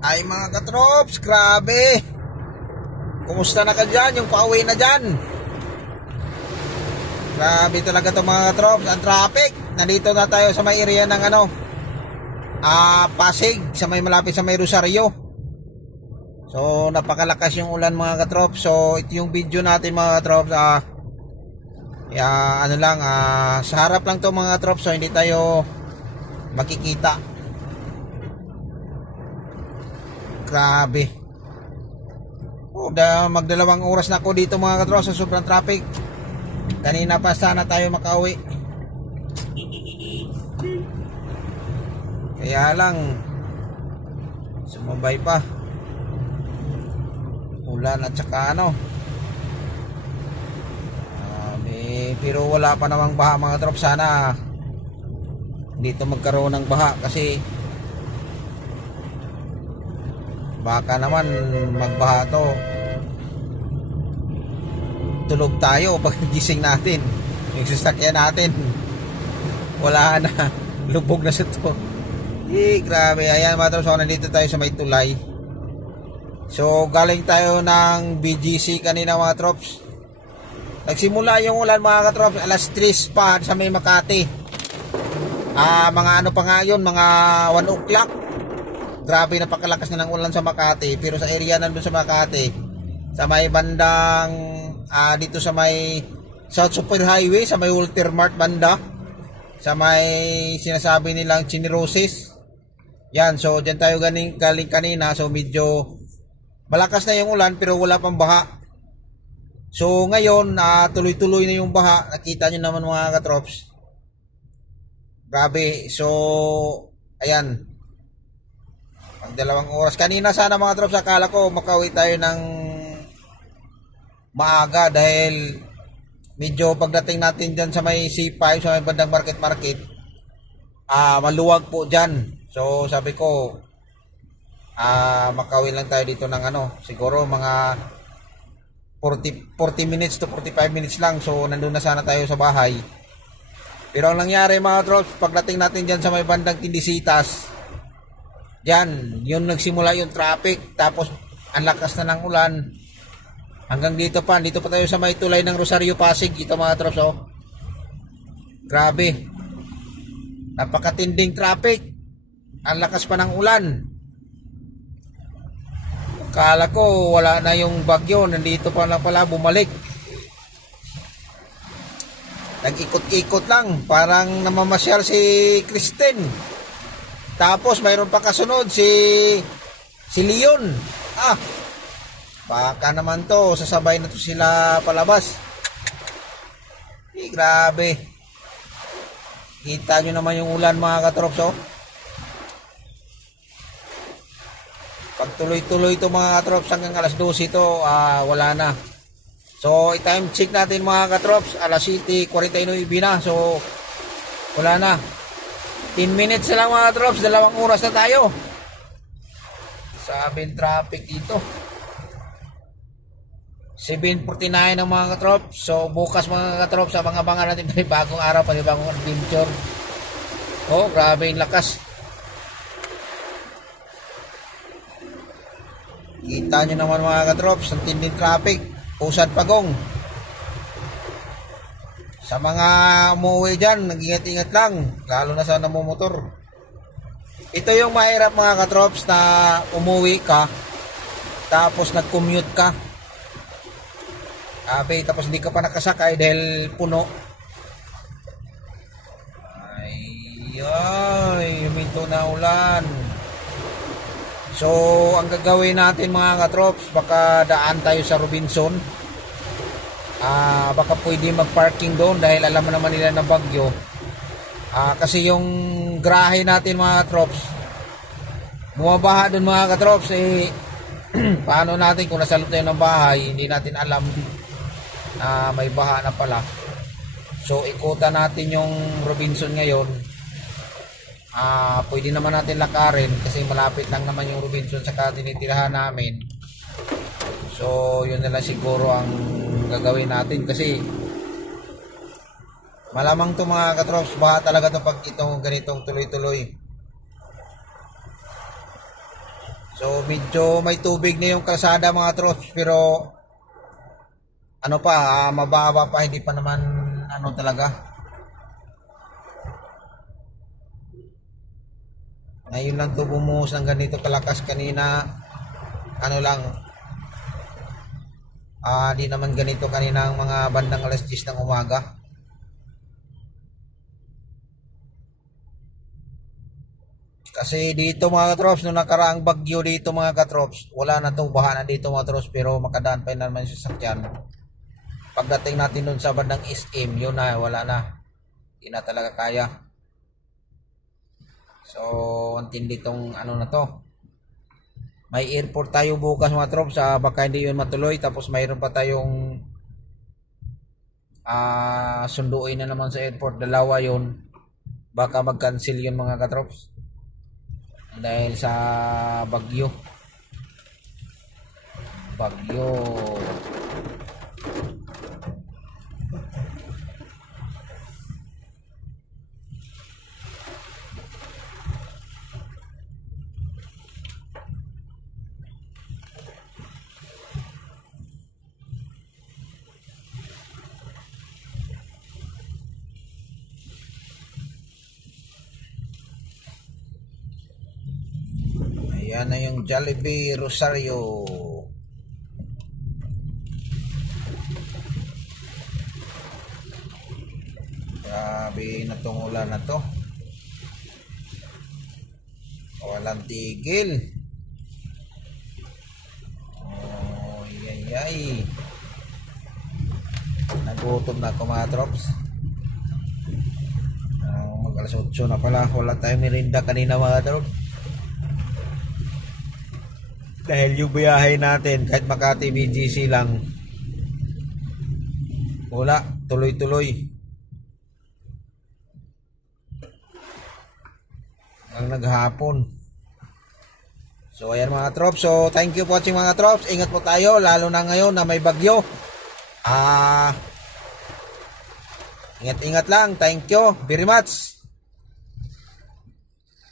Ay mga katrops, grabe. Kumusta na ka dyan? Yung pauwi na dyan. Grabe talaga to mga katrops. Ang traffic. Nandito na tayo sa may area ng Pasig. Sa may malapit sa may Rosario. So napakalakas yung ulan mga katrops. So ito yung video natin mga katrops. Sa harap lang to mga katrops. So hindi tayo makikita. Grabe. Magdalawang oras na ako dito mga katrops sa sobrang traffic. Kanina pa sana tayo makauwi. Kaya lang sumabay pa ulan at saka pero wala pa namang baha mga katrops. Sana dito magkaroon ng baha kasi baka naman magbaha to, tulog tayo pag gising natin, yung sasakyan natin wala na, lubog na sa to. Grabe. Ayan mga trops, so nandito tayo sa may tulay. So galing tayo ng BGC kanina mga trops. Nagsimula yung ulan mga katrops alas 3 pa sa may Makati. Mga pa nga yun, mga 1 o'clock. Grabe, napakalakas na ng ulan sa Makati. Pero sa area nandun sa Makati, sa may bandang dito sa may South Super Highway, sa may Walter Mart banda, sa may sinasabi nilang Chinirosis. Yan, so dyan tayo galing kanina. So medyo malakas na yung ulan pero wala pang baha. So ngayon tuloy-tuloy na yung baha. Nakita nyo naman mga katrops. Grabe. So ayan, dalawang oras. Kanina sana mga trops, akala ko makauwi tayo ng maaga dahil medyo pagdating natin dyan sa may C5, sa may bandang market, maluwag po dyan. So sabi ko makauwi lang tayo dito ng siguro mga 40 minutes to 45 minutes lang. So nandun na sana tayo sa bahay. Pero ang nangyari mga trops, pagdating natin dyan sa may bandang Tindisitas, yan, yun nagsimula yung traffic. Tapos ang lakas na ng ulan. Hanggang dito pa tayo sa may tulay ng Rosario Pasig. Ito mga trops, grabe. Napakatinding traffic. Ang lakas pa ng ulan. Akala ko wala na yung bagyo. Nandito pa lang pala, bumalik. Nag-ikot-ikot lang. Parang namamasyal si Kristen. Tapos mayroon pa kasunod si Leon. Baka naman to, sasabay na to sila palabas. Grabe. Kita nyo naman yung ulan mga katrops. Pag tuloy-tuloy to mga katrops hanggang alas 12 to, wala na. So i-time check natin mga katrops, alas 7:49 na. So wala na. 10 minutes na lang mga trops, 2 oras na tayo. Sabing traffic dito. 7:49 ng mga katrops. So bukas mga katrops, abangan natin bagong araw, bagong adventure. Grabe yung lakas. Kita nyo naman mga katrops, ang tinding traffic. Pusad pagong. Sa mga umuwi dyan, nag-ingat-ingat lang, lalo na sa namumotor. Ito yung mahirap mga katrops, na umuwi ka tapos nag-commute ka, tapos hindi ka pa nakasakay dahil puno. Ay, huminto na ulan. So ang gagawin natin mga katrops, baka daan tayo sa Robinson. Baka pwede mag-parking doon dahil alam mo naman nila na bagyo. Kasi yung grahe natin mga katrops, bumabaha doon mga katrops. Paano natin kung nasa loob tayo ng bahay, hindi natin alam na may baha na pala. So ikutan natin yung Robinson ngayon. Pwede naman natin lakarin kasi malapit lang naman yung Robinson sa tinitirahan namin. So yun na lang siguro ang gagawin natin kasi malamang to mga katrops, baha talaga to pag itong ganitong tuloy-tuloy. So medyo may tubig na yung kalsada mga trops, pero ano pa, mababa pa, hindi pa naman ano talaga. Ngayon lang to bumuhos ng ganito kalakas. Kanina ano lang, di naman ganito kanina ang mga bandang alas 10 ng umaga. Kasi dito mga katrops, nung nakaraang bagyo dito mga katrops, wala na itong bahanan dito mga katrops, pero makadaan pa naman sa sakyan. Pagdating natin dun sa bandang SM, yun na, wala na. Hindi na talaga kaya. So, antindi tong ano na to. May airport tayo bukas mga trops, baka hindi yun matuloy. Tapos mayroon pa tayong sunduin na naman sa airport. Dalawa yun. Baka mag-cancel yun mga katrops. Dahil sa bagyo. Ayan na yung Jollibee Rosario. Grabe na tong ulan na to. Walang tigil. Oh, yay. Nagutom na ako mga trops. Mag alas 8 na pala. Wala tayong merinda kanina mga trops. Dahil yung biyahe natin, kahit Makati BGC lang, wala, tuloy-tuloy. Ang naghapon. So ayan mga trops. So thank you for watching mga trops. Ingat po tayo, lalo na ngayon na may bagyo. Ingat-ingat lang. Thank you very much.